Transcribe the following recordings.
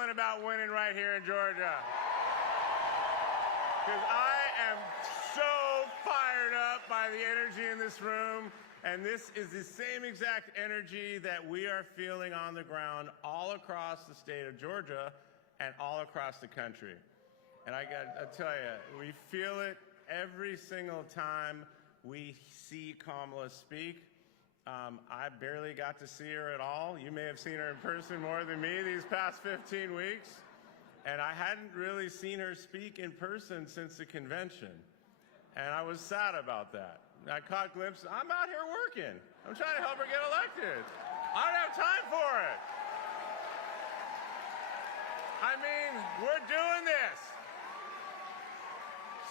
yelling about winning right here in Georgia. Because I am so fired up by the energy in this room. And this is the same exact energy that we are feeling on the ground all across the state of Georgia and all across the country. And I tell you, we feel it every single time we see Kamala speak. I barely got to see her at all. You may have seen her in person more than me these past 15 weeks. And I hadn't really seen her speak in person since the convention. And I was sad about that. I caught glimpses. I'm out here working. I'm trying to help her get elected. I don't have time for it. I mean, we're doing this.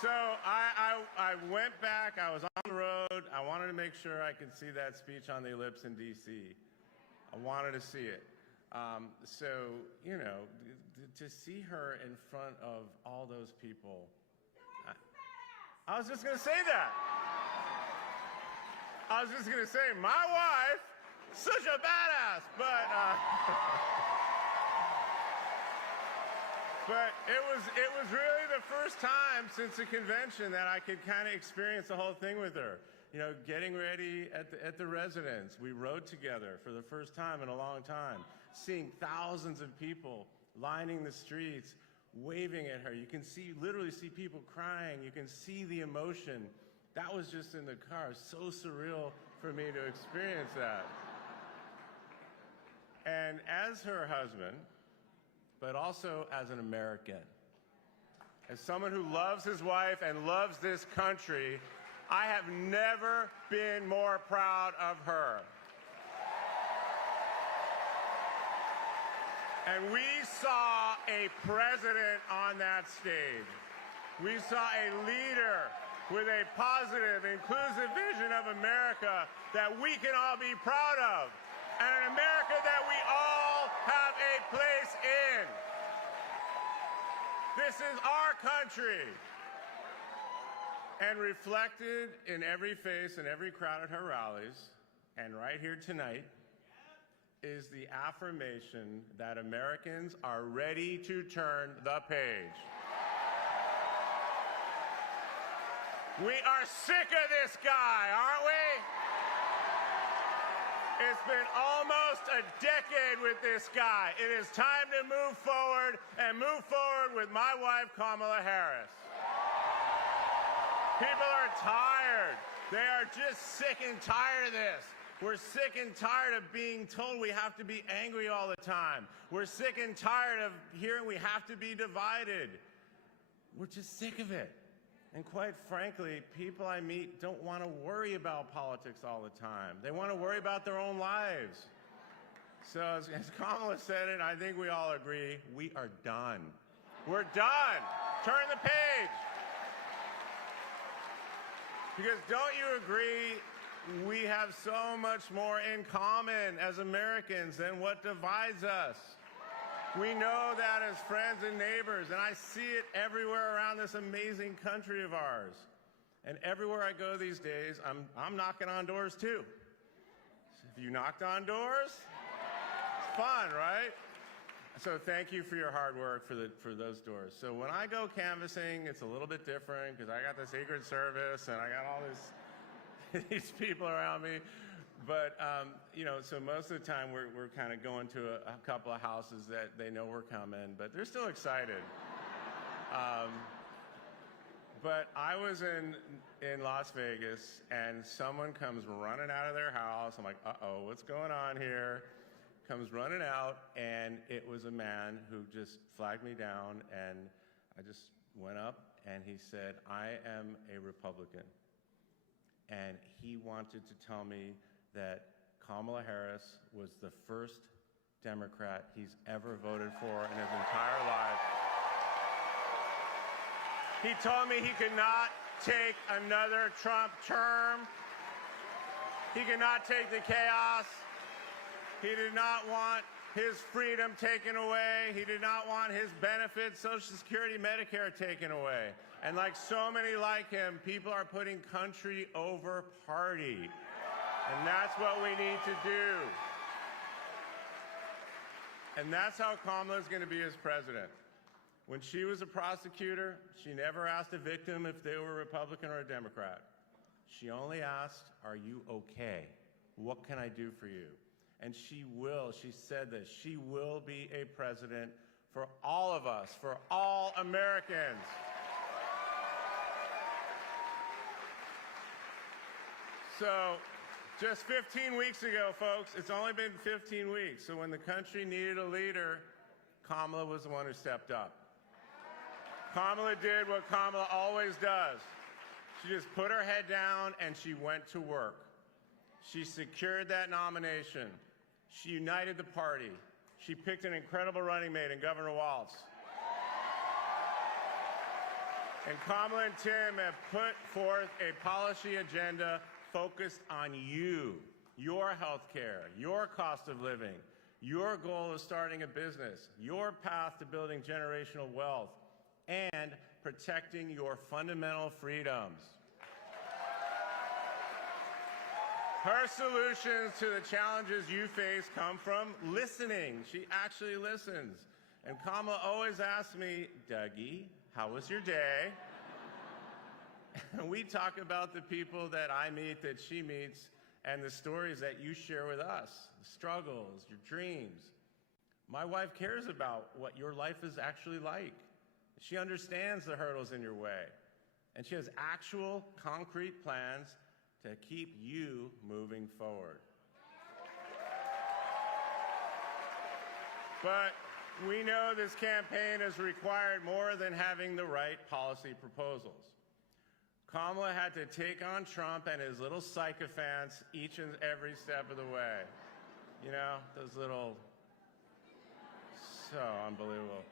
So I went back. I was on the road. I wanted to make sure I could see that speech on the ellipse in D.C. I wanted to see it. So, you know, to see her in front of all those people, I was just going to say that. I was just going to say, my wife, such a badass, but it was really the first time since the convention that I could kind of experience the whole thing with her. You know, getting ready at the residence. We rode together for the first time in a long time, seeing thousands of people lining the streets, waving at her. You can literally see people crying. You can see the emotion. That was just in the car. So surreal for me to experience that. And as her husband, but also as an American, as someone who loves his wife and loves this country, I have never been more proud of her. And we saw a president on that stage. We saw a leader with a positive, inclusive vision of America that we can all be proud of, and an America that we all have a place in. This is our country. And reflected in every face and every crowd at her rallies, and right here tonight, is the affirmation that Americans are ready to turn the page. We are sick of this guy, aren't we? It's been almost a decade with this guy. It is time to move forward, and move forward with my wife, Kamala Harris. People are tired. They are just sick and tired of this. We're sick and tired of being told we have to be angry all the time. We're sick and tired of hearing we have to be divided. We're just sick of it. And quite frankly, people I meet don't want to worry about politics all the time. They want to worry about their own lives. So as Kamala said it, I think we all agree, we are done. We're done. Turn the page. Because don't you agree, we have so much more in common as Americans than what divides us. We know that as friends and neighbors, and I see it everywhere around this amazing country of ours. And everywhere I go these days, I'm knocking on doors too. Have you knocked on doors? It's fun, right? So thank you for your hard work for those doors. So when I go canvassing, it's a little bit different because I got the Secret Service and I got all these people around me. But, you know, so most of the time we're kind of going to a couple of houses that they know we're coming, but they're still excited. But I was in Las Vegas, and someone comes running out of their house. I'm like, uh-oh, what's going on here? Comes running out, and it was a man who just flagged me down, and I just went up, and he said, I am a Republican. And he wanted to tell me that Kamala Harris was the first Democrat he's ever voted for in his entire life. He told me he could not take another Trump term. He could not take the chaos. He did not want his freedom taken away. He did not want his benefits, Social Security, Medicare taken away. And like so many like him, people are putting country over party. And that's what we need to do. And that's how Kamala is going to be as president. When she was a prosecutor, she never asked a victim if they were a Republican or a Democrat. She only asked, are you okay? What can I do for you? And she said that she will be a president for all of us, for all Americans. So, just 15 weeks ago, folks, it's only been 15 weeks. So when the country needed a leader, Kamala was the one who stepped up. Kamala did what Kamala always does. She just put her head down and she went to work. She secured that nomination. She united the party. She picked an incredible running mate in Governor Walz. And Kamala and Tim have put forth a policy agenda focused on you, your health care, your cost of living, your goal of starting a business, your path to building generational wealth, and protecting your fundamental freedoms. Her solutions to the challenges you face come from listening. She actually listens. And Kamala always asks me, Dougie, how was your day? And we talk about the people that I meet, that she meets, and the stories that you share with us, the struggles, your dreams. My wife cares about what your life is actually like. She understands the hurdles in your way. And she has actual, concrete plans to keep you moving forward. But we know this campaign has required more than having the right policy proposals. Kamala had to take on Trump and his little sycophants each and every step of the way. You know, those little, so unbelievable.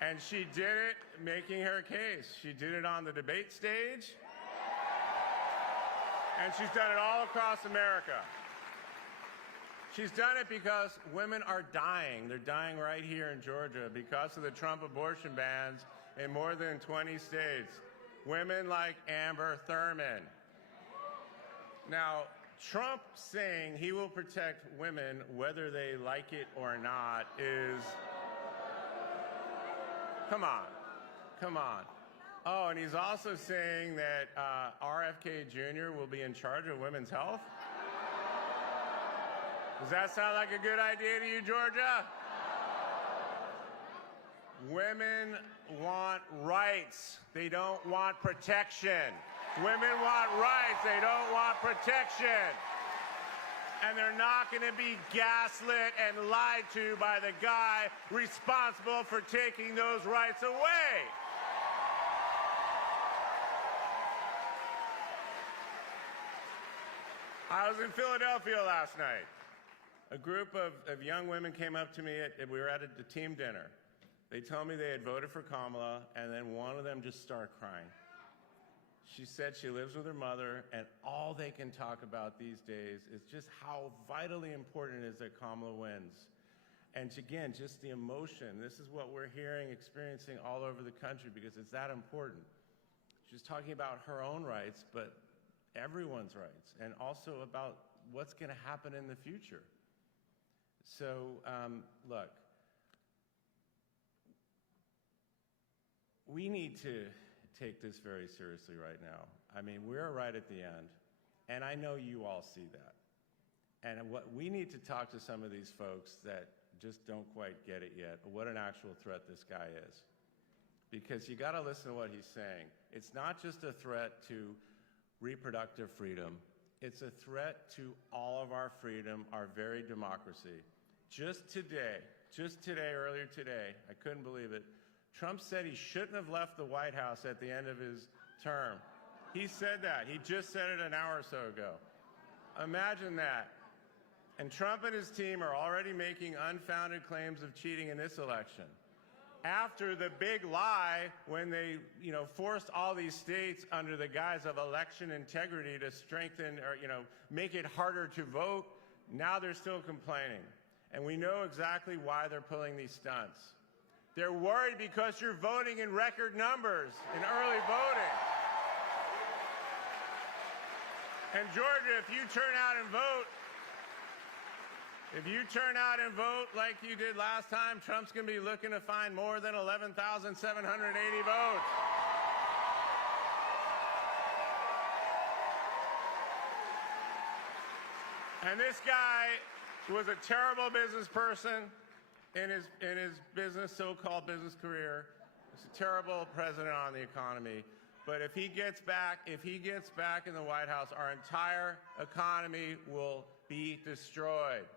And she did it making her case. She did it on the debate stage, and she's done it all across America. She's done it because women are dying. They're dying right here in Georgia because of the Trump abortion bans in more than 20 states. Women like Amber Thurman. Now, Trump saying he will protect women whether they like it or not is, come on, come on. Oh, and he's also saying that RFK Jr. will be in charge of women's health? Does that sound like a good idea to you, Georgia? Women want rights. They don't want protection. Women want rights. They don't want protection. And they're not going to be gaslit and lied to by the guy responsible for taking those rights away. I was in Philadelphia last night. A group of young women came up to me. We were at a team dinner. They told me they had voted for Kamala, and then one of them just started crying. She said she lives with her mother, and all they can talk about these days is just how vitally important it is that Kamala wins. And again, just the emotion. This is what we're hearing, experiencing all over the country because it's that important. She's talking about her own rights, but everyone's rights, and also about what's going to happen in the future. So, look, we need to take this very seriously right now. I mean, we're right at the end, and I know you all see that. And what we need to talk to some of these folks that just don't quite get it yet, what an actual threat this guy is. Because you got to listen to what he's saying. It's not just a threat to reproductive freedom. It's a threat to all of our freedom, our very democracy. Just today, earlier today, I couldn't believe it, Trump said he shouldn't have left the White House at the end of his term. He said that. He just said it an hour or so ago. Imagine that. And Trump and his team are already making unfounded claims of cheating in this election. After the big lie when they, forced all these states under the guise of election integrity to strengthen or, make it harder to vote, now they're still complaining. And we know exactly why they're pulling these stunts. They're worried because you're voting in record numbers in early voting. And Georgia, if you turn out and vote, If you turn out and vote like you did last time, Trump's going to be looking to find more than 11,780 votes. And this guy was a terrible business person in his business, so-called business career. He's a terrible president on the economy. But if he gets back in the White House, our entire economy will be destroyed.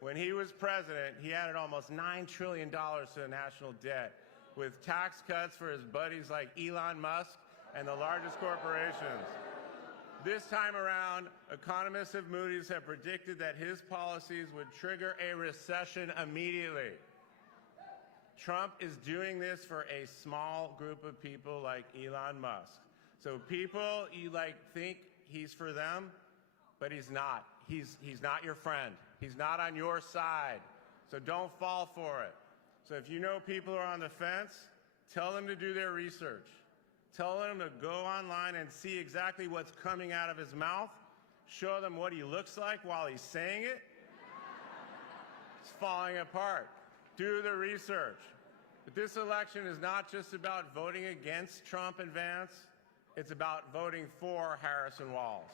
When he was president, he added almost $9 trillion to the national debt with tax cuts for his buddies like Elon Musk and the largest corporations. This time around, economists of Moody's have predicted that his policies would trigger a recession immediately. Trump is doing this for a small group of people like Elon Musk. So people, you think he's for them, but he's not. He's not your friend. He's not on your side. So don't fall for it. So if you know people are on the fence, tell them to do their research. Tell them to go online and see exactly what's coming out of his mouth. Show them what he looks like while he's saying it. It's falling apart. Do the research. But this election is not just about voting against Trump and Vance. It's about voting for Harris-Walz.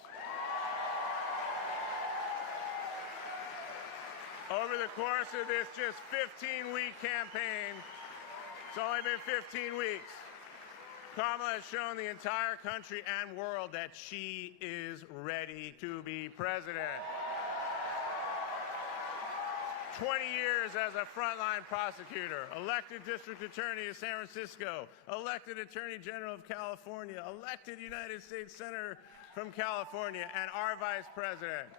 Over the course of this just 15-week campaign, it's only been 15 weeks, Kamala has shown the entire country and world that she is ready to be president. 20 years as a frontline prosecutor, elected district attorney of San Francisco, elected attorney general of California, elected United States Senator from California, and our vice president.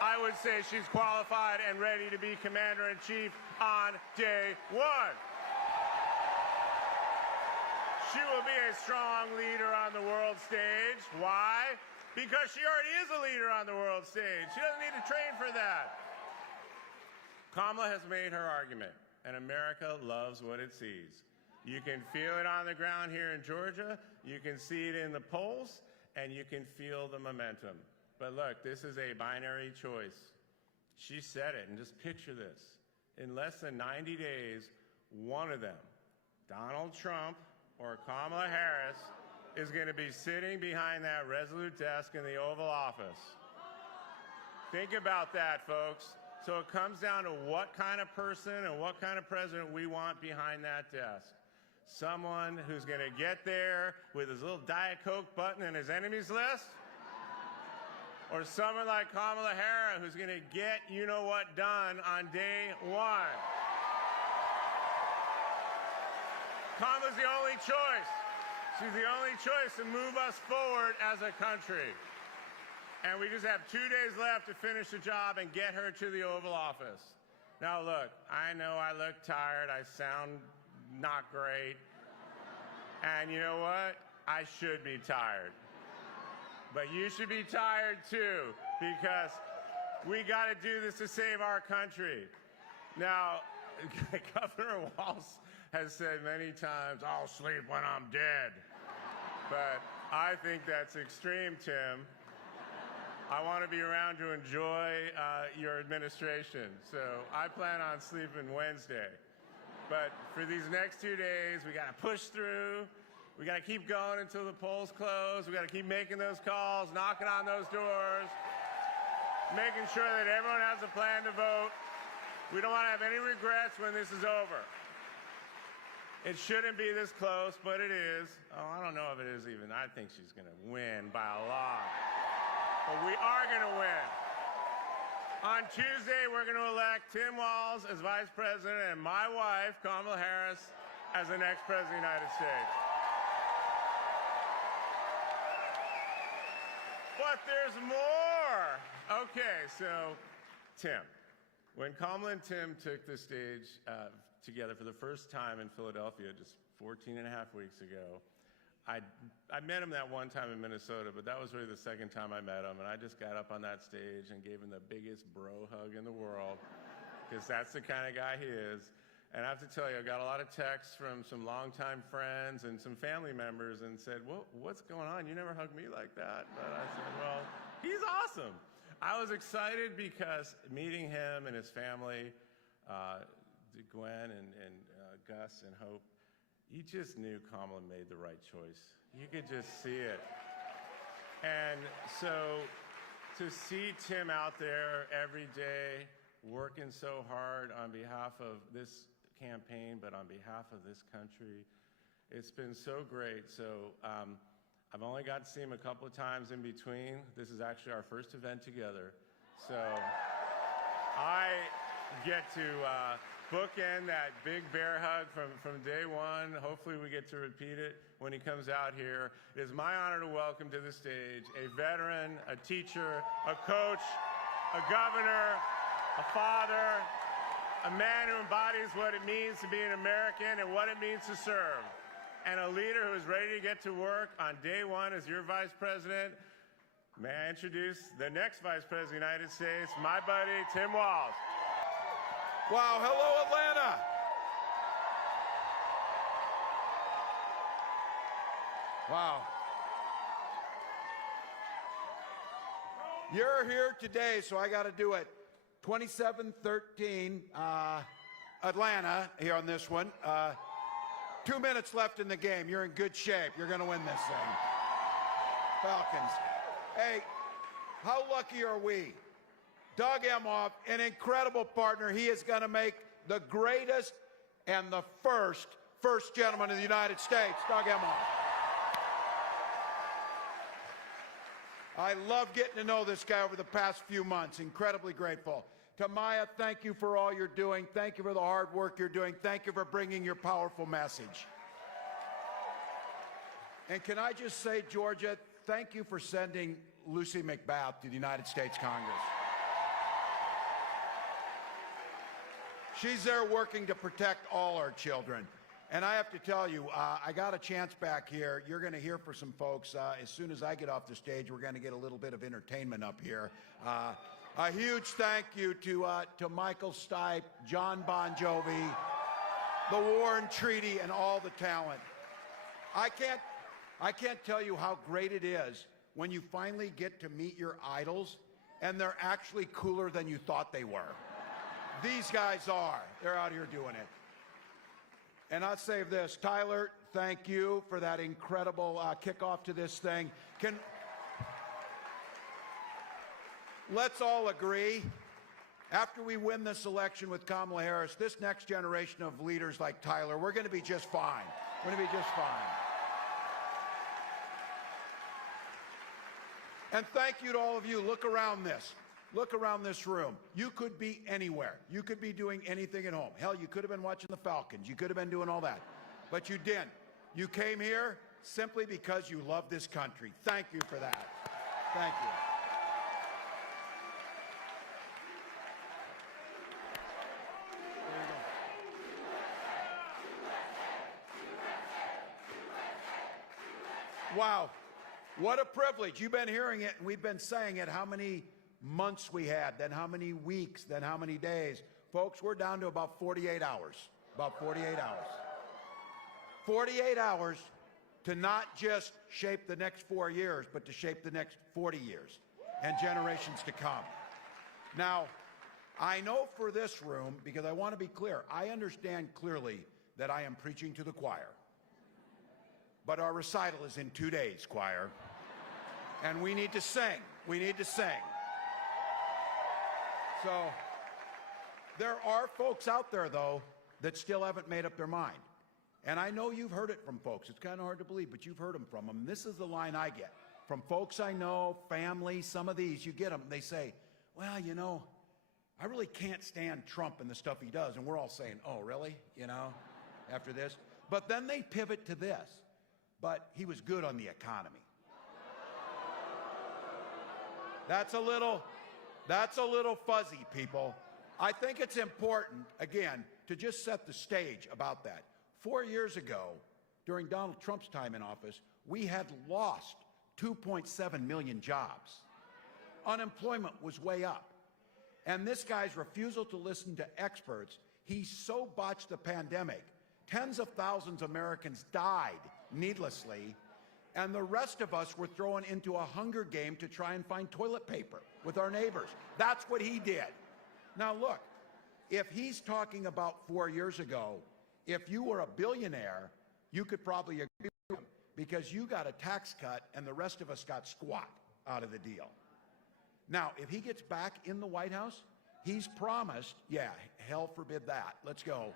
I would say she's qualified and ready to be commander-in-chief on day one. She will be a strong leader on the world stage. Why? Because she already is a leader on the world stage. She doesn't need to train for that. Kamala has made her argument, and America loves what it sees. You can feel it on the ground here in Georgia, you can see it in the polls, and you can feel the momentum. But look, this is a binary choice. She said it, and just picture this. In less than 90 days, one of them, Donald Trump or Kamala Harris, is going to be sitting behind that resolute desk in the Oval Office. Think about that, folks. So it comes down to what kind of person and what kind of president we want behind that desk. Someone who's going to get there with his little Diet Coke button in his enemies list? Or someone like Kamala Harris who's going to get you-know-what done on day one? Kamala's the only choice. She's the only choice to move us forward as a country. And we just have 2 days left to finish the job and get her to the Oval Office. Now look, I know I look tired, I sound not great. And you know what? I should be tired. But you should be tired too, because we got to do this to save our country. Now, Governor Walz has said many times, I'll sleep when I'm dead. But I think that's extreme, Tim. I want to be around to enjoy your administration. So I plan on sleeping Wednesday. But for these next 2 days, we got to push through. We got to keep going until the polls close. We got to keep making those calls, knocking on those doors, making sure that everyone has a plan to vote. We don't want to have any regrets when this is over. It shouldn't be this close, but it is. Oh, I don't know if it is even. I think she's going to win by a lot. But we are going to win. On Tuesday, we're going to elect Tim Walz as vice president and my wife, Kamala Harris, as the next president of the United States. But there's more. Okay, so Tim. When Kamala and Tim took the stage together for the first time in Philadelphia just 14 and a half weeks ago, I met him that one time in Minnesota, but that was really the second time I met him, and I just got up on that stage and gave him the biggest bro hug in the world, because that's the kind of guy he is. And I have to tell you, I got a lot of texts from some longtime friends and some family members and said, what's going on? You never hugged me like that. But I said, well, he's awesome. I was excited because meeting him and his family, Gwen and Gus and Hope, you just knew Kamala made the right choice. You could just see it. And so to see Tim out there every day working so hard on behalf of this campaign, but on behalf of this country, it's been so great. So I've only got to see him a couple of times in between. This is actually our first event together. So I get to bookend that big bear hug from day one. Hopefully we get to repeat it when he comes out here. It is my honor to welcome to the stage a veteran, a teacher, a coach, a governor, a father, a man who embodies what it means to be an American and what it means to serve, and a leader who is ready to get to work on day one as your vice president. May I introduce the next vice president of the United States, my buddy, Tim Walz. Wow, hello Atlanta. Wow. You're here today, so I got to do it. 27-13, Atlanta here on this one. 2 minutes left in the game. You're in good shape. You're going to win this thing. Falcons. Hey, how lucky are we? Doug Emhoff, an incredible partner. He is going to make the greatest and the first gentleman of the United States, Doug Emhoff. I love getting to know this guy over the past few months. Incredibly grateful. Tamaya, thank you for all you're doing. Thank you for the hard work you're doing. Thank you for bringing your powerful message. And can I just say, Georgia, thank you for sending Lucy McBath to the United States Congress. She's there working to protect all our children. And I have to tell you, I got a chance back here. You're going to hear from some folks. As soon as I get off the stage, we're going to get a little bit of entertainment up here. A huge thank you to Michael Stipe, John Bon Jovi, the Warren Treaty, and all the talent. I can't tell you how great it is when you finally get to meet your idols and they're actually cooler than you thought they were. These guys are. They're out here doing it. And I'll say this, Tyler, thank you for that incredible kickoff to this thing. Let's all agree, after we win this election with Kamala Harris, this next generation of leaders like Tyler, we're going to be just fine. We're going to be just fine. And thank you to all of you. Look around this. Look around this room. You could be anywhere. You could be doing anything at home. Hell, you could have been watching the Falcons. You could have been doing all that. But you didn't. You came here simply because you love this country. Thank you for that. Thank you. Wow. What a privilege. You've been hearing it, and we've been saying it, how many months we had, then how many weeks, then how many days. Folks, we're down to about 48 hours. About 48 hours. 48 hours to not just shape the next 4 years, but to shape the next 40 years and generations to come. Now, I know for this room, because I want to be clear, I understand clearly that I am preaching to the choir. But our recital is in 2 days, choir. And we need to sing. We need to sing. So there are folks out there, though, that still haven't made up their mind. And I know you've heard it from folks. It's kind of hard to believe, but you've heard them from them. This is the line I get. From folks I know, family, some of these, you get them. They say, well, you know, I really can't stand Trump and the stuff he does. And we're all saying, oh, really? You know, after this. But then they pivot to this. But he was good on the economy. That's a little fuzzy, people. I think it's important, again, to just set the stage about that. 4 years ago, during Donald Trump's time in office, we had lost 2.7 million jobs. Unemployment was way up. And this guy's refusal to listen to experts, he so botched the pandemic. Tens of thousands of Americans died needlessly. And the rest of us were thrown into a hunger game to try and find toilet paper with our neighbors. That's what he did. Now look, if he's talking about 4 years ago, if you were a billionaire, you could probably agree with him because you got a tax cut and the rest of us got squat out of the deal. Now, if he gets back in the White House, he's promised, yeah, hell forbid that. Let's go.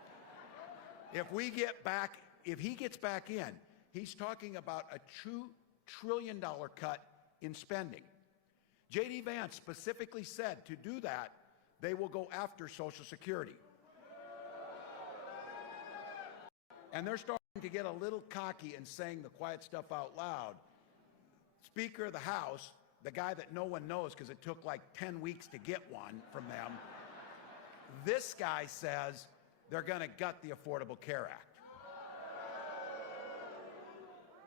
If he gets back in, he's talking about a $2 trillion cut in spending. J.D. Vance specifically said to do that, they will go after Social Security. And they're starting to get a little cocky and saying the quiet stuff out loud. Speaker of the House, the guy that no one knows because it took like 10 weeks to get one from them, this guy says they're going to gut the Affordable Care Act.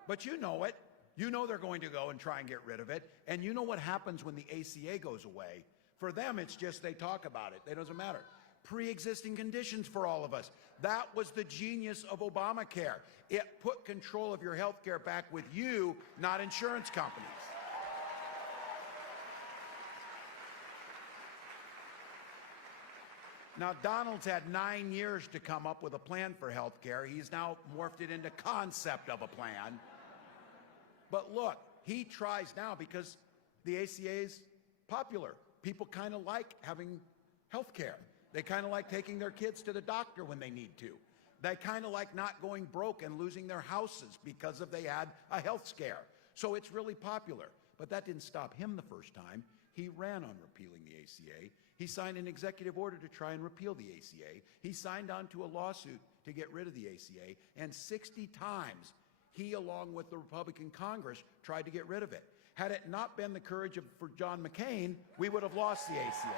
But you know it. You know they're going to go and try and get rid of it. And you know what happens when the ACA goes away. For them, it's just they talk about it. It doesn't matter. Pre-existing conditions for all of us. That was the genius of Obamacare. It put control of your health care back with you, not insurance companies. Now, Donald's had 9 years to come up with a plan for health care. He's now morphed it into concept of a plan. But look, he tries now because the ACA is popular. People kind of like having health care. They kind of like taking their kids to the doctor when they need to. They kind of like not going broke and losing their houses because they had a health scare. So it's really popular. But that didn't stop him the first time. He ran on repealing the ACA. He signed an executive order to try and repeal the ACA. He signed on to a lawsuit to get rid of the ACA. And 60 times, he, along with the Republican Congress, tried to get rid of it. Had it not been the courage for John McCain, we would have lost the ACA.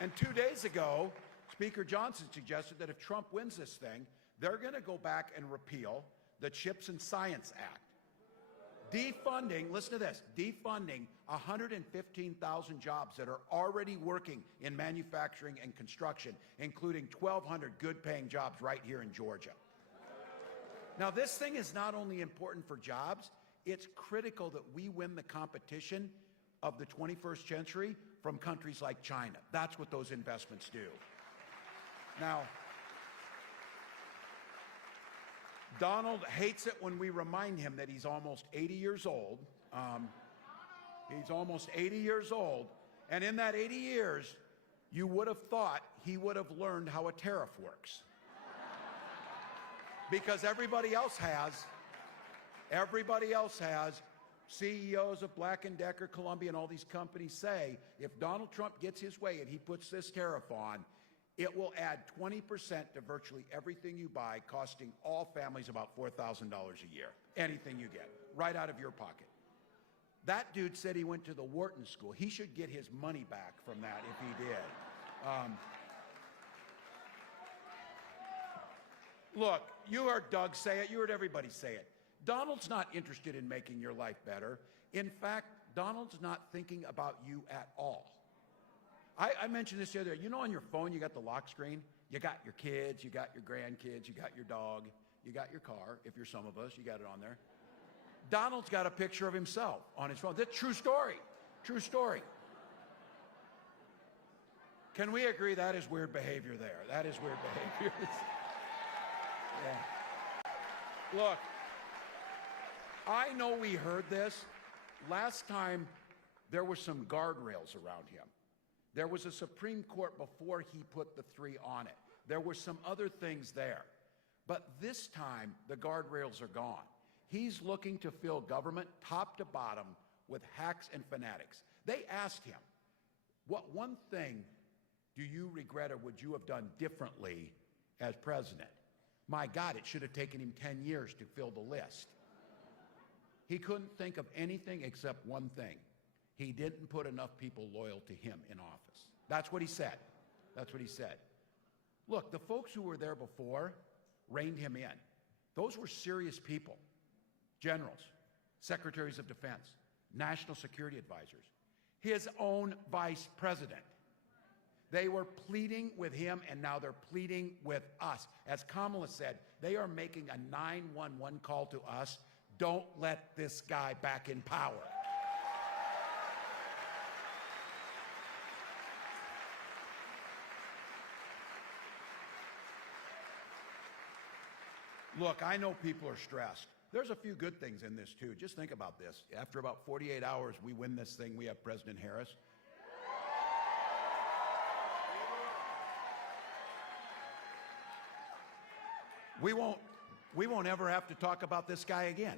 And 2 days ago, Speaker Johnson suggested that if Trump wins this thing, they're going to go back and repeal the CHIPS and Science Act. Defunding, listen to this, defunding 115,000 jobs that are already working in manufacturing and construction, including 1,200 good-paying jobs right here in Georgia. Now, this thing is not only important for jobs, it's critical that we win the competition of the 21st century from countries like China. That's what those investments do. Now, Donald hates it when we remind him that he's almost 80 years old. He's almost 80 years old. And in that 80 years, you would have thought he would have learned how a tariff works. Because everybody else has. CEOs of Black & Decker, Columbia, and all these companies say, if Donald Trump gets his way and he puts this tariff on, it will add 20% to virtually everything you buy, costing all families about $4,000 a year. Anything you get, right out of your pocket. That dude said he went to the Wharton School. He should get his money back from that if he did. Look, you heard Doug say it. You heard everybody say it. Donald's not interested in making your life better. In fact, Donald's not thinking about you at all. I mentioned this the other day. You know on your phone you got the lock screen? You got your kids, you got your grandkids, you got your dog, you got your car. If you're some of us, you got it on there. Donald's got a picture of himself on his phone. That's true story. True story. Can we agree that is weird behavior there? That is weird behavior. Yeah. Look, I know we heard this. Last time, there were some guardrails around him. There was a Supreme Court before he put the 3 on it. There were some other things there. But this time, the guardrails are gone. He's looking to fill government top to bottom with hacks and fanatics. They asked him, what one thing do you regret or would you have done differently as president? My God, it should have taken him 10 years to fill the list. He couldn't think of anything except one thing. He didn't put enough people loyal to him in office. That's what he said. That's what he said. Look, the folks who were there before reined him in. Those were serious people. Generals, secretaries of defense, national security advisors, his own vice president. They were pleading with him, and now they're pleading with us. As Kamala said, they are making a 911 call to us. Don't let this guy back in power. Look, I know people are stressed. There's a few good things in this, too. Just think about this. After about 48 hours, we win this thing. We have President Harris. We won't ever have to talk about this guy again.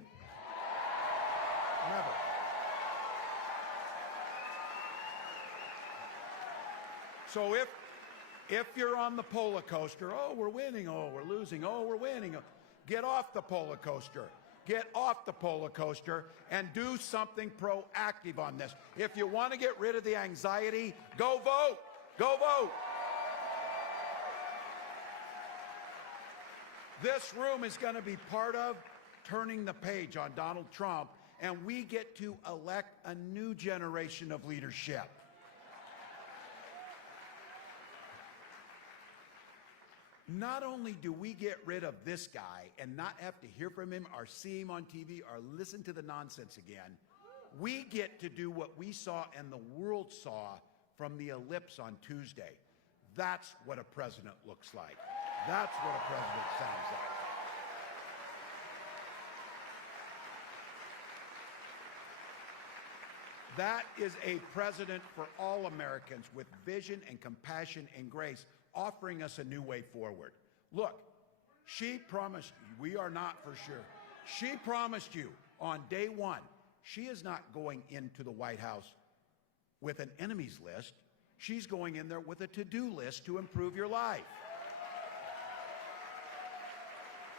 Never. So if you're on the roller coaster, oh, we're winning, oh, we're losing, oh, we're winning, get off the roller coaster. Get off the roller coaster and do something proactive on this. If you want to get rid of the anxiety, go vote. Go vote. This room is going to be part of turning the page on Donald Trump, and we get to elect a new generation of leadership. Not only do we get rid of this guy and not have to hear from him or see him on TV or listen to the nonsense again, we get to do what we saw and the world saw from the ellipse on Tuesday. That's what a president looks like. That's what a president sounds like. That is a president for all Americans with vision and compassion and grace, offering us a new way forward. Look, she promised you, we are not for sure. She promised you on day one, she is not going into the White House with an enemies list. She's going in there with a to-do list to improve your life.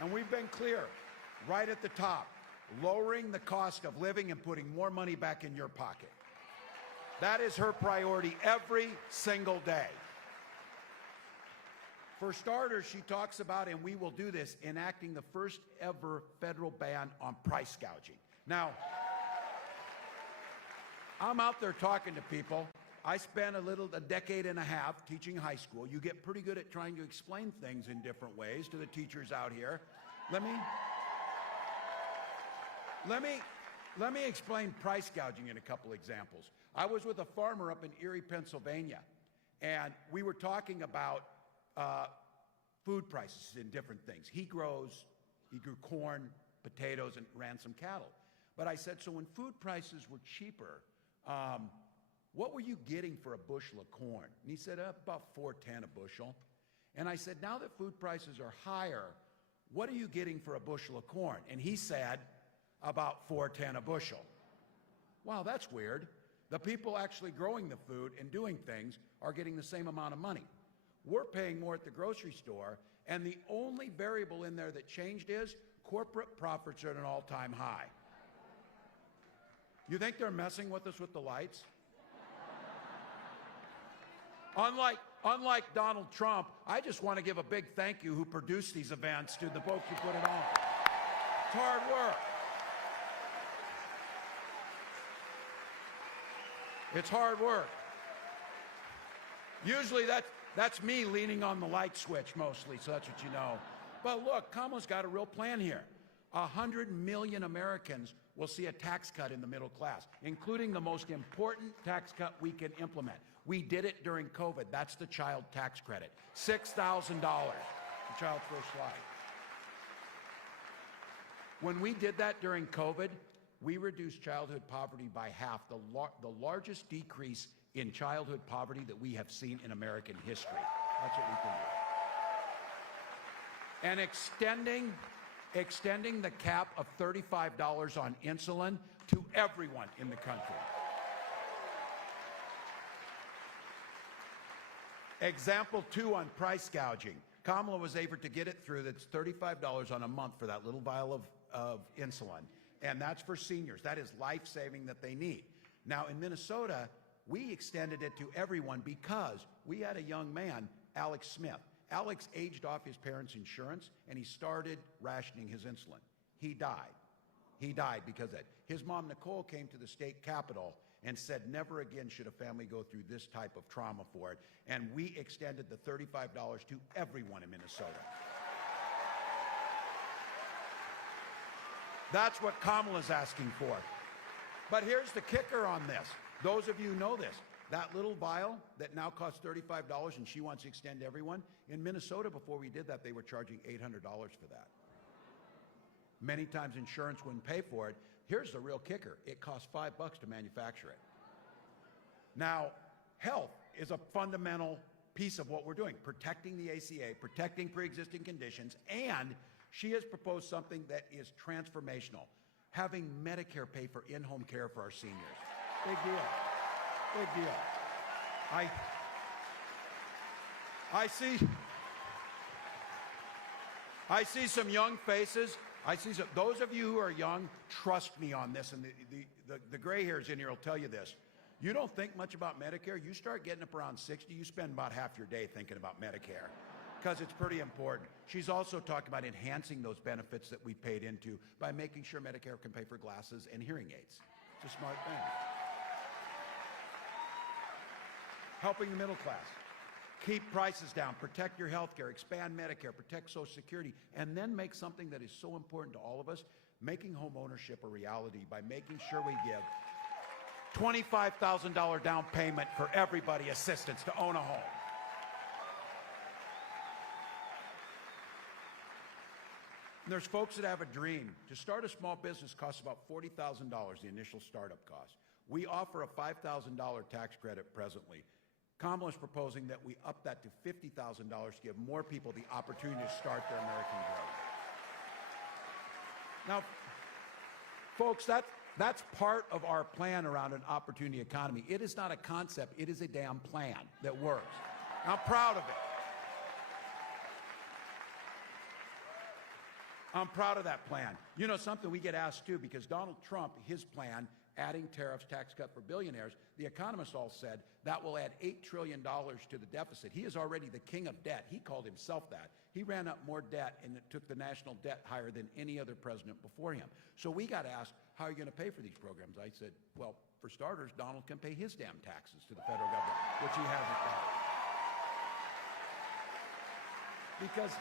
And we've been clear, right at the top, lowering the cost of living and putting more money back in your pocket. That is her priority every single day. For starters, she talks about, and we will do this, enacting the first ever federal ban on price gouging. Now, I'm out there talking to people. I spent a decade and a half teaching high school. You get pretty good at trying to explain things in different ways to the teachers out here. Let me explain price gouging in a couple examples. I was with a farmer up in Erie, Pennsylvania, and we were talking about food prices in different things. He grew corn, potatoes, and ran some cattle. But I said, so when food prices were cheaper, what were you getting for a bushel of corn? And he said, about $4.10 a bushel. And I said, now that food prices are higher, what are you getting for a bushel of corn? And he said, about $4.10 a bushel. Wow, that's weird. The people actually growing the food and doing things are getting the same amount of money. We're paying more at the grocery store, and the only variable in there that changed is corporate profits are at an all-time high. You think they're messing with us with the lights? Unlike Donald Trump, I just want to give a big thank you who produced these events to the folks who put it on. It's hard work. It's hard work. Usually that's me leaning on the light switch mostly, so that's what you know. But look, Kamala's got a real plan here. 100 million Americans will see a tax cut in the middle class, including the most important tax cut we can implement. We did it during COVID. That's the child tax credit. $6,000, the child first slide. When we did that during COVID, we reduced childhood poverty by half, the largest decrease in childhood poverty that we have seen in American history. That's what we can do. And extending the cap of $35 on insulin to everyone in the country. Example 2 on price gouging. Kamala was able to get it through. That's $35 on a month for that little vial of insulin. And that's for seniors. That is life-saving that they need. Now, in Minnesota, we extended it to everyone because we had a young man, Alex Smith. Alex aged off his parents' insurance, and he started rationing his insulin. He died. He died because of it. His mom, Nicole, came to the state capitol and said never again should a family go through this type of trauma for it. And we extended the $35 to everyone in Minnesota. That's what Kamala's asking for. But here's the kicker on this. Those of you who know this, that little vial that now costs $35 and she wants to extend to everyone, in Minnesota before we did that, they were charging $800 for that. Many times insurance wouldn't pay for it. Here's the real kicker. It costs $5 to manufacture it. Now, health is a fundamental piece of what we're doing, protecting the ACA, protecting pre-existing conditions, and she has proposed something that is transformational, having Medicare pay for in-home care for our seniors. Big deal. Big deal. I see some young faces. Those of you who are young, trust me on this, and the gray hairs in here will tell you this. You don't think much about Medicare. You start getting up around 60, you spend about half your day thinking about Medicare because it's pretty important. She's also talking about enhancing those benefits that we paid into by making sure Medicare can pay for glasses and hearing aids. It's a smart thing. Helping the middle class. Keep prices down, protect your health care, expand Medicare, protect Social Security, and then make something that is so important to all of us, making home ownership a reality by making sure we give $25,000 down payment for everybody assistance to own a home. And there's folks that have a dream. To start a small business costs about $40,000, the initial startup cost. We offer a $5,000 tax credit presently. Kamala is proposing that we up that to $50,000 to give more people the opportunity to start their American growth. Now, folks, that's part of our plan around an opportunity economy. It is not a concept. It is a damn plan that works. I'm proud of it. I'm proud of that plan. You know something, we get asked too, because Donald Trump, his plan, adding tariffs, tax cut for billionaires, the economists all said that will add $8 trillion to the deficit. He is already the king of debt. He called himself that. He ran up more debt and it took the national debt higher than any other president before him. So we got asked, how are you going to pay for these programs? I said, well, for starters, Donald can pay his damn taxes to the federal government, which he hasn't done. Because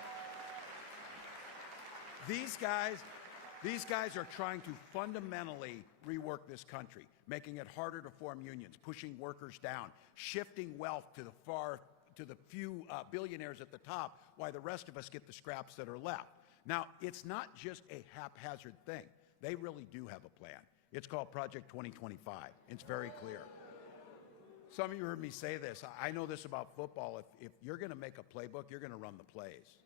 these guys are trying to fundamentally rework this country, making it harder to form unions, pushing workers down, shifting wealth to the few billionaires at the top, while the rest of us get the scraps that are left. Now, it's not just a haphazard thing. They really do have a plan. It's called Project 2025. It's very clear. Some of you heard me say this. I know this about football. If you're going to make a playbook, you're going to run the plays.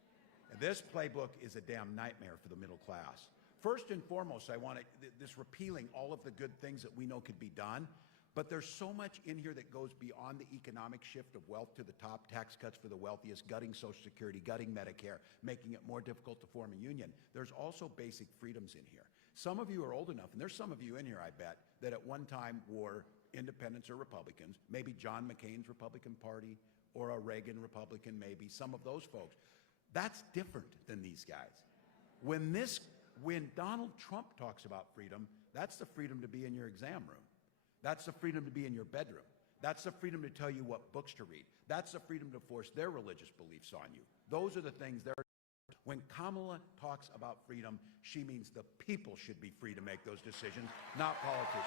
And this playbook is a damn nightmare for the middle class. First and foremost, I want this repealing all of the good things that we know could be done, but there's so much in here that goes beyond the economic shift of wealth to the top, tax cuts for the wealthiest, gutting Social Security, gutting Medicare, making it more difficult to form a union. There's also basic freedoms in here. Some of you are old enough, and there's some of you in here, I bet, that at one time were independents or Republicans, maybe John McCain's Republican Party or a Reagan Republican, maybe, some of those folks. That's different than these guys. When Donald Trump talks about freedom, that's the freedom to be in your exam room. That's the freedom to be in your bedroom. That's the freedom to tell you what books to read. That's the freedom to force their religious beliefs on you. Those are the things they're. When Kamala talks about freedom, she means the people should be free to make those decisions, not politicians.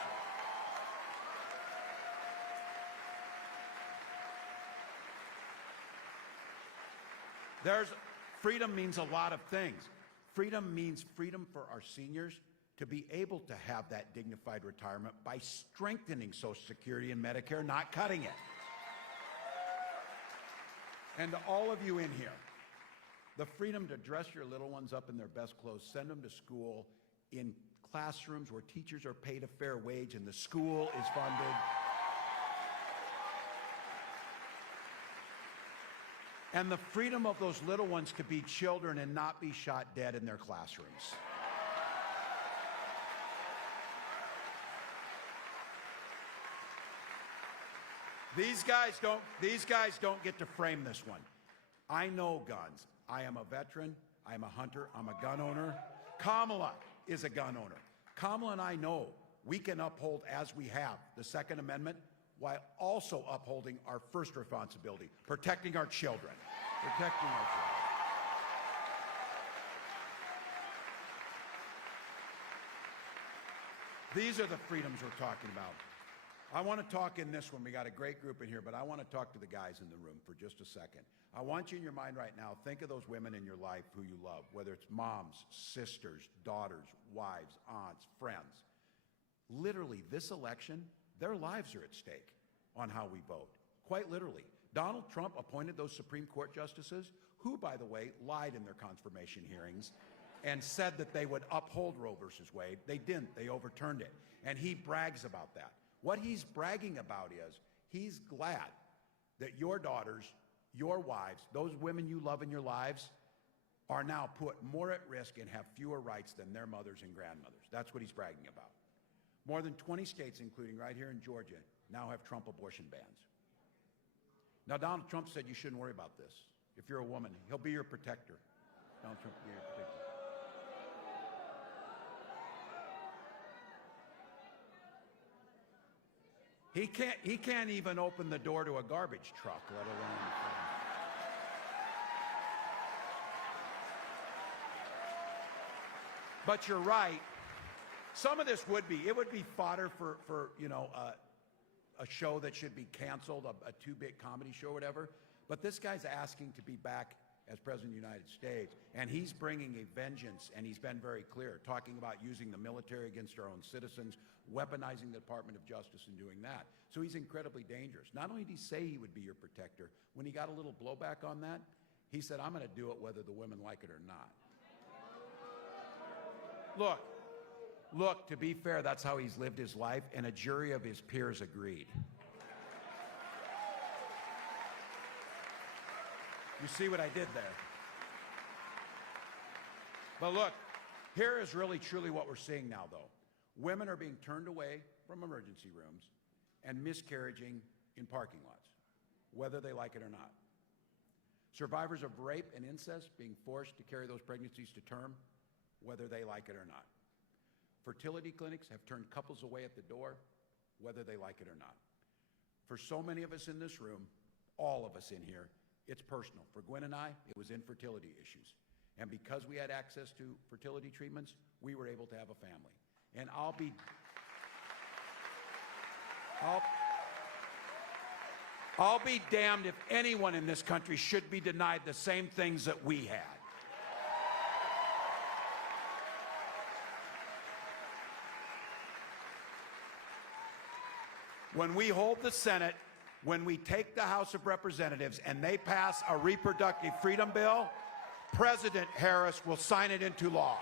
Freedom means a lot of things. Freedom means freedom for our seniors to be able to have that dignified retirement by strengthening Social Security and Medicare, not cutting it. And to all of you in here, the freedom to dress your little ones up in their best clothes, send them to school in classrooms where teachers are paid a fair wage and the school is funded. And the freedom of those little ones to be children and not be shot dead in their classrooms. These guys don't get to frame this one. I know guns. I am a veteran. I'm a hunter. I'm a gun owner. Kamala is a gun owner. Kamala and I know we can uphold, as we have, the Second Amendment while also upholding our first responsibility, protecting our children. Protecting our children. These are the freedoms we're talking about. I want to talk in this one. We got a great group in here, but I want to talk to the guys in the room for just a second. I want you in your mind right now, think of those women in your life who you love, whether it's moms, sisters, daughters, wives, aunts, friends. Literally, this election, their lives are at stake on how we vote. Quite literally. Donald Trump appointed those Supreme Court justices who, by the way, lied in their confirmation hearings and said that they would uphold Roe versus Wade. They didn't. They overturned it. And he brags about that. What he's bragging about is he's glad that your daughters, your wives, those women you love in your lives are now put more at risk and have fewer rights than their mothers and grandmothers. That's what he's bragging about. More than 20 states, including right here in Georgia, now have Trump abortion bans. Now, Donald Trump said you shouldn't worry about this. If you're a woman, he'll be your protector. Donald Trump will be your protector. He can't even open the door to a garbage truck, let alone. But you're right. Some of this would be fodder for a show that should be canceled, a two-bit comedy show or whatever. But this guy's asking to be back as President of the United States, and he's bringing a vengeance, and he's been very clear, talking about using the military against our own citizens, weaponizing the Department of Justice and doing that. So he's incredibly dangerous. Not only did he say he would be your protector, when he got a little blowback on that, he said, I'm going to do it whether the women like it or not. Look, to be fair, that's how he's lived his life, and a jury of his peers agreed. You see what I did there? But look, here is really truly what we're seeing now, though. Women are being turned away from emergency rooms and miscarrying in parking lots, whether they like it or not. Survivors of rape and incest being forced to carry those pregnancies to term, whether they like it or not. Fertility clinics have turned couples away at the door, whether they like it or not. For so many of us in this room, all of us in here, it's personal. For Gwen and I, it was infertility issues. And because we had access to fertility treatments, we were able to have a family. And I'll be damned if anyone in this country should be denied the same things that we had. When we hold the Senate, when we take the House of Representatives and they pass a reproductive freedom bill, President Harris will sign it into law.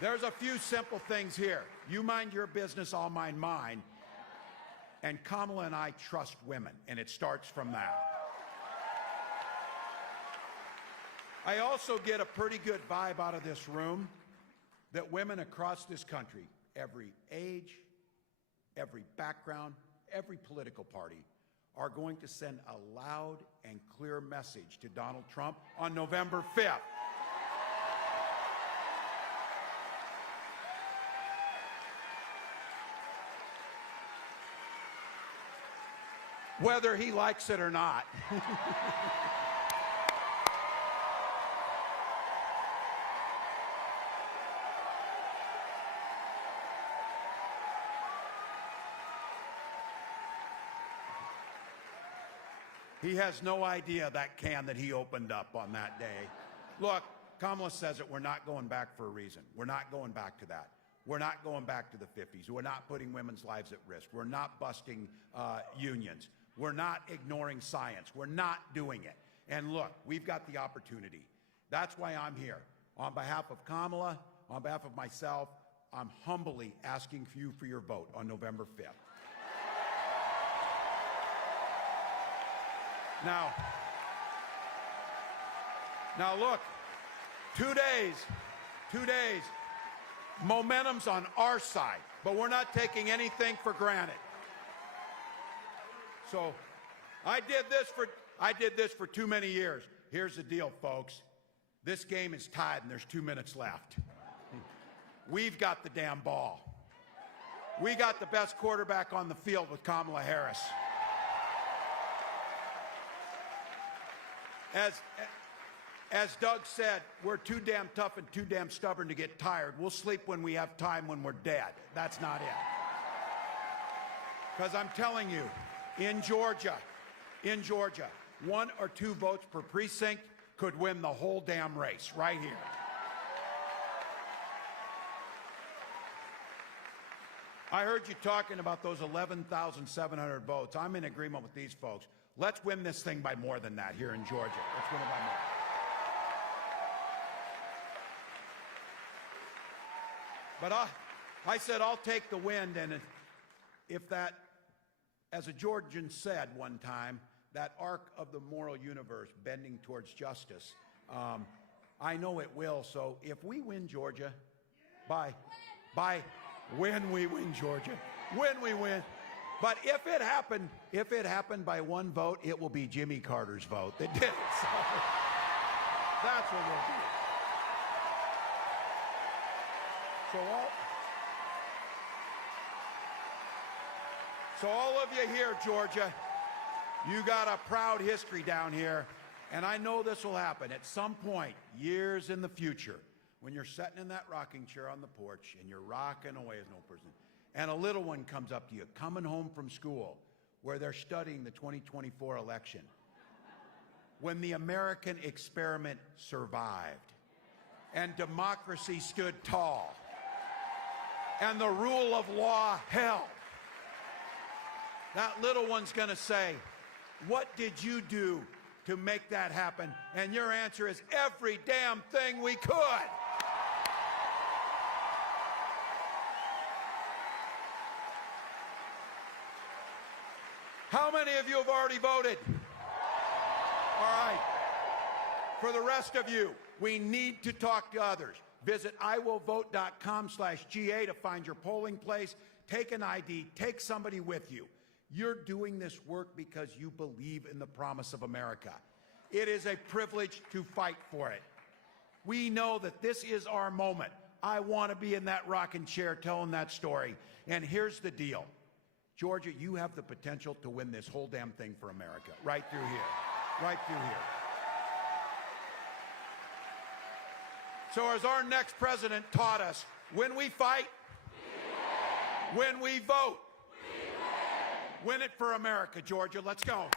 There's a few simple things here. You mind your business, I'll mind mine. And Kamala and I trust women, and it starts from that. I also get a pretty good vibe out of this room that women across this country, every age, every background, every political party, are going to send a loud and clear message to Donald Trump on November 5th. Whether he likes it or not. He has no idea that can that he opened up on that day. Look, Kamala says it, we're not going back for a reason. We're not going back to that. We're not going back to the 50s. We're not putting women's lives at risk. We're not busting unions. We're not ignoring science. We're not doing it. And look, we've got the opportunity. That's why I'm here. On behalf of Kamala, on behalf of myself, I'm humbly asking you for your vote on November 5th. Now look, 2 days, momentum's on our side, but we're not taking anything for granted. So I did this I did this for too many years. Here's the deal, folks. This game is tied and there's 2 minutes left. We've got the damn ball. We got the best quarterback on the field with Kamala Harris. As Doug said, we're too damn tough and too damn stubborn to get tired. We'll sleep when we have time when we're dead. That's not it. Because I'm telling you, in Georgia, 1 or 2 votes per precinct could win the whole damn race right here. I heard you talking about those 11,700 votes. I'm in agreement with these folks. Let's win this thing by more than that here in Georgia. Let's win it by more. But I said I'll take the wind, and if that, as a Georgian said one time, that arc of the moral universe bending towards justice, I know it will. So if we win Georgia, when we win Georgia, when we win. But if it happened by 1 vote, it will be Jimmy Carter's vote that did it. So that's what we'll do. So all of you here, Georgia, you got a proud history down here, and I know this will happen at some point, years in the future, when you're sitting in that rocking chair on the porch and you're rocking away as no person, and a little one comes up to you, coming home from school, where they're studying the 2024 election, when the American experiment survived, and democracy stood tall, and the rule of law held. That little one's going to say, what did you do to make that happen? And your answer is every damn thing we could. How many of you have already voted? All right. For the rest of you, we need to talk to others. Visit iwillvote.com/GA to find your polling place. Take an ID. Take somebody with you. You're doing this work because you believe in the promise of America. It is a privilege to fight for it. We know that this is our moment. I want to be in that rocking chair telling that story. And here's the deal. Georgia, you have the potential to win this whole damn thing for America. Right through here. Right through here. So as our next president taught us, when we fight, when we vote, win it for America, Georgia. Let's go.